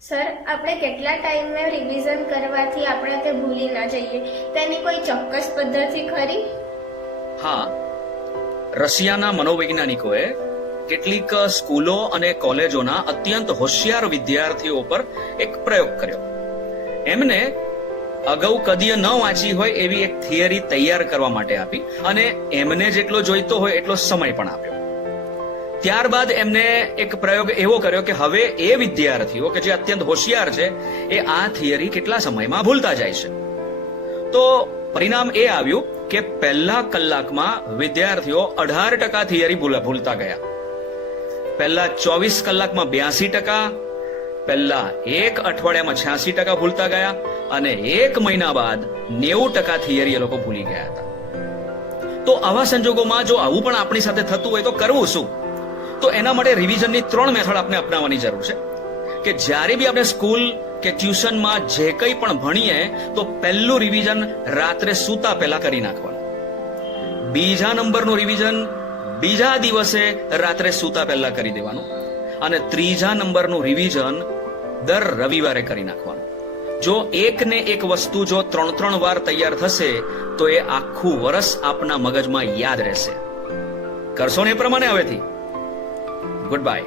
Sir, આપણે કેટલા ટાઈમે રિવિઝન કરવાથી આપણે તે ભૂલી ના જઈએ તેની કોઈ ચોક્કસ પદ્ધતિ ખરી? હા, રશિયાના મનોવૈજ્ઞાનિકોએ કેટલીક સ્કૂલો અને કોલેજોના અત્યંત હોશિયાર વિદ્યાર્થીઓ પર એક પ્રયોગ કર્યો. એમને અગાઉ કદીએ ન વાંચી હોય એવી એક થિયરી તૈયાર કરવા માટે આપી અને એમને જેટલો જોઈતો હોય એટલો સમય પણ આપ્યો. ત્યારબાદ એમને એક પ્રયોગ એવો કર્યો કે હવે એ વિદ્યાર્થીઓ કે જે અત્યંત હોશિયાર છે એ આ થિયરી કેટલા સમયમાં ભૂલતા જાય છે. તો પરિણામ એ આવ્યું કે પહેલા કલાકમાં વિદ્યાર્થીઓ 18% થિયરી ભૂલતા ગયા. પહેલા 24 કલાકમાં 82%, પહેલા એક અઠવાડિયામાં 86% ભૂલતા ગયા અને એક મહિના બાદ 90% થિયરી એ લોકો ભૂલી ગયા હતા. તો આવા સંજોગોમાં જો આવું પણ આપણી સાથે થતું હોય તો કરવું શું? તો એના માટે રિવિઝનની 3 મેથડ આપણે અપનાવવાની જરૂર છે કે જ્યારે બી આપણે સ્કૂલ કે ટ્યુશનમાં જે કંઈ પણ ભણીએ તો પહેલું રિવિઝન રાત્રે સૂતા પહેલા કરી નાખવાનું. બીજા નંબરનું રિવિઝન બીજા દિવસે રાત્રે સૂતા પહેલા કરી દેવાનું અને ત્રીજા નંબરનું રિવિઝન દર રવિવારે કરી નાખવાનું. જો એક ને એક વસ્તુ જો 3 વાર તૈયાર થશે તો એ આખું વર્ષ આપના મગજમાં યાદ રહેશે. કરશો ને એ પ્રમાણે હવેથી. Good bye.